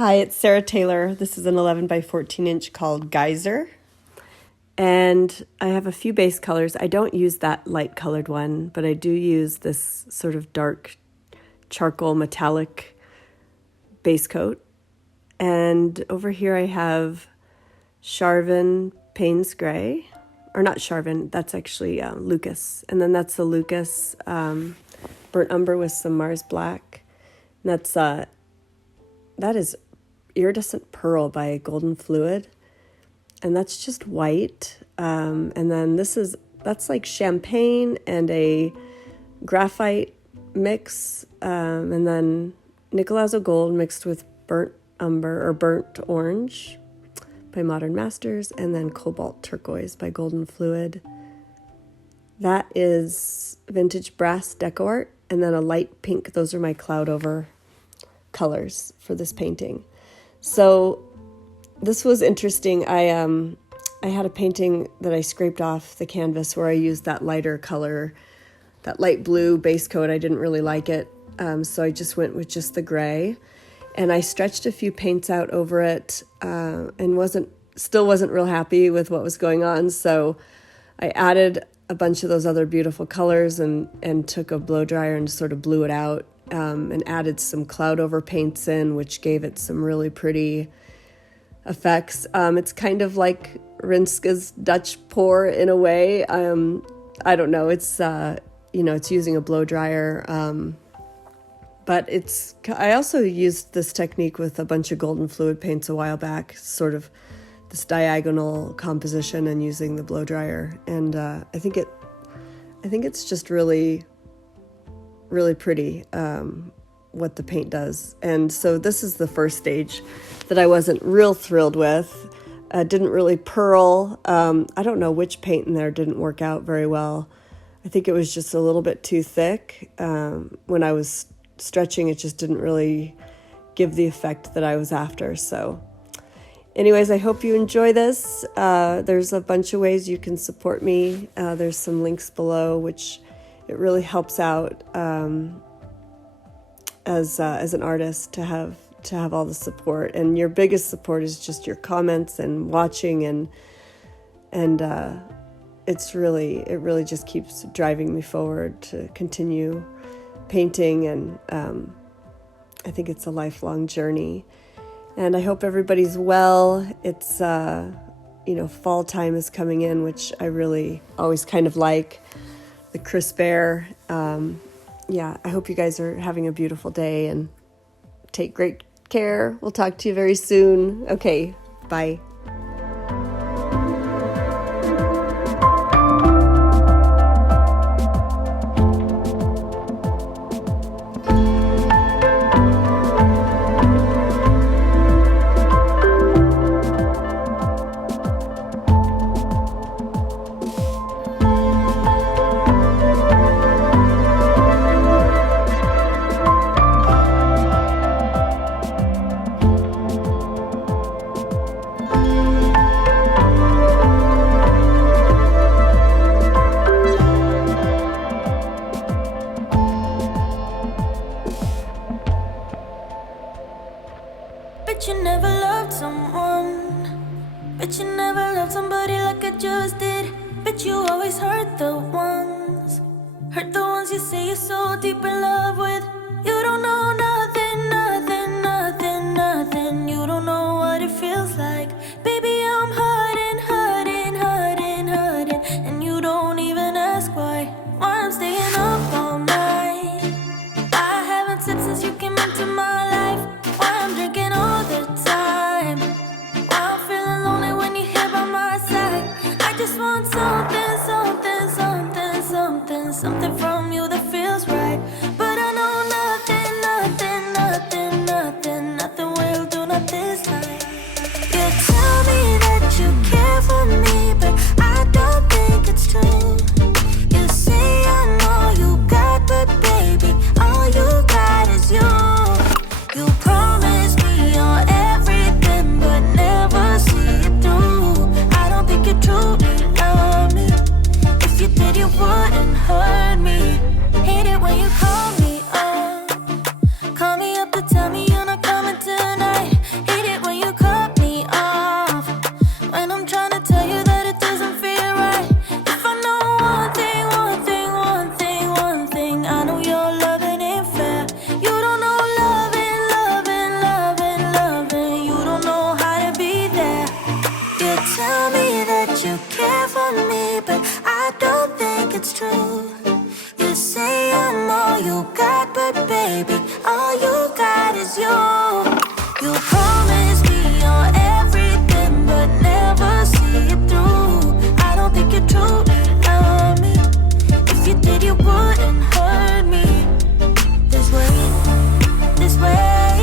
Hi, it's Sarah Taylor. This is an 11 by 14 inch called Geyser. And I have a few base colors. I don't use that light colored one, but I do use this sort of dark charcoal metallic base coat. And over here I have Charvin Payne's Gray, or not Charvin, that's actually Lucas. And then that's the Lucas Burnt Umber with some Mars Black. And that's that is Iridescent Pearl by Golden Fluid, and that's just white. And then that's like champagne and a graphite mix, and then Nicolazzo Gold mixed with burnt umber or burnt orange by Modern Masters, and then Cobalt Turquoise by Golden Fluid. That is vintage brass deco art, and then a light pink. Those are my cloud over colors for this painting. So this was interesting. I had a painting that I scraped off the canvas where I used that lighter color, that light blue base coat. I didn't really like it, so I just went with just the gray, and I stretched a few paints out over it, and still wasn't real happy with what was going on. So I added a bunch of those other beautiful colors and took a blow dryer and sort of blew it out. And added some cloud over paints in, which gave it some really pretty effects. It's kind of like Rinska's Dutch pour in a way. I don't know. It's it's using a blow dryer, but I also used this technique with a bunch of Golden Fluid paints a while back, sort of this diagonal composition, and using the blow dryer. And I think it's just really pretty what the paint does. And so this is the first stage that I wasn't real thrilled with. Didn't really pearl. I don't know which paint in there didn't work out very well. I think it was just a little bit too thick. When I was stretching, it just didn't really give the effect that I was after. So anyways, I hope you enjoy this. There's a bunch of ways you can support me. There's some links below, which it really helps out as an artist to have all the support, and your biggest support is just your comments and watching, and it really just keeps driving me forward to continue painting, and I think it's a lifelong journey, and I hope everybody's well. It's fall time is coming in, which I really always kind of like. The crisp air. I hope you guys are having a beautiful day, and take great care. We'll talk to you very soon. Okay, bye. Bet you never loved someone. Bet you never loved somebody like I just did. Bet you always hurt the ones. Hurt the ones you say you're so deep in love with. You don't know nothing, nothing, nothing, nothing. You don't know what it feels like. Baby, I'm hurting, hurting, hurting, hurting. And you don't even ask why I'm staying up all night. I haven't slept since you came into my life. Why I'm drinking all the time. Why I'm feeling lonely when you're here by my side. I just want something, something, something, something, something from you that feels right. But I know nothing, nothing, nothing, nothing, nothing will do, not this time. You tell me that you care for me, but I don't think it's true. You say I know you got, but baby, all you got is you. You promise me you're everything, but never see it through. I don't think you truly love me. but I don't think it's true. You say I'm all you got, but baby, all you got is you. You promise me you're everything, but never see it through. I don't think you truly love me. If you did, you wouldn't hurt me this way, this way,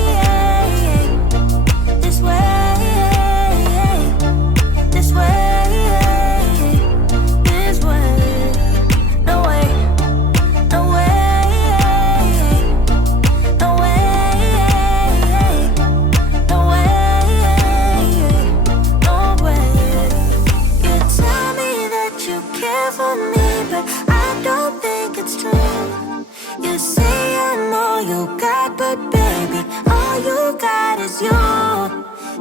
this way, this way, this way. No way, no way, no way, no way, no way. You tell me that you care for me, but I don't think it's true. You say I'm all you got, but baby, all you got is you.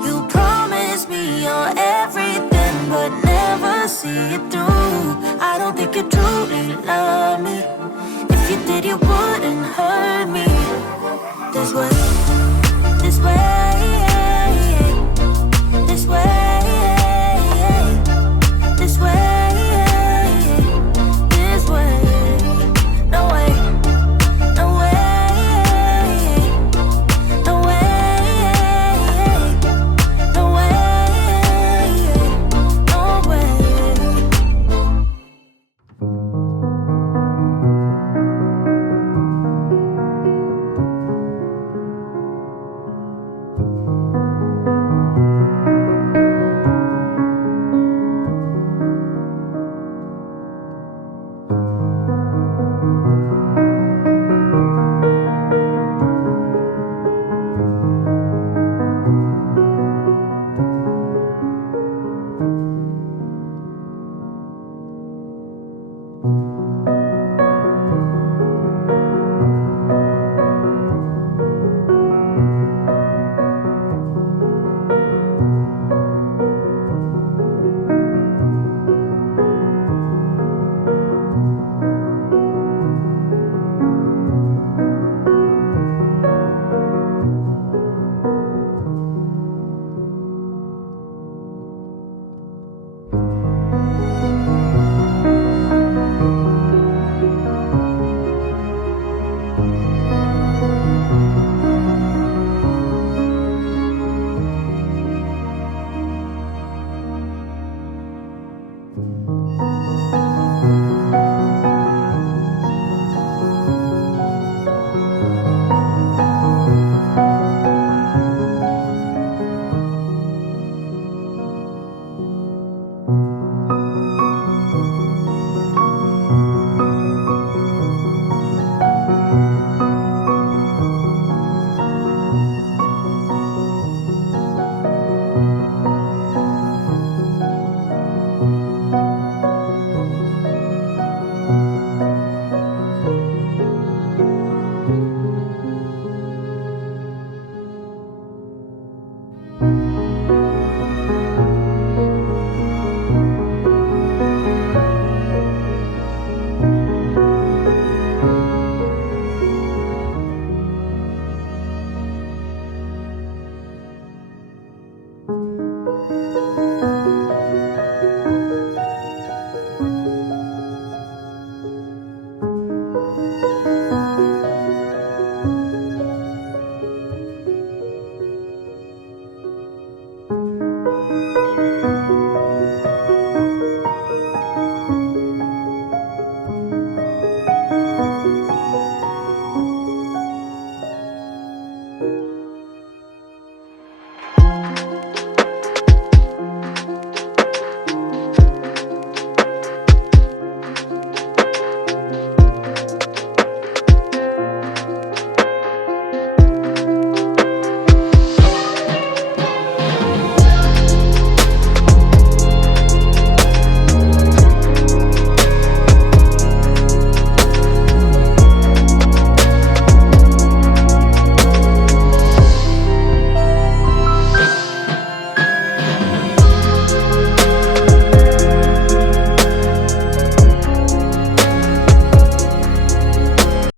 You promise me you're everything, but never see it through. I don't think you truly love me. If you did, you wouldn't hurt me this way, this way, this way, this way, this way. No way, no way, no way, no way, no way.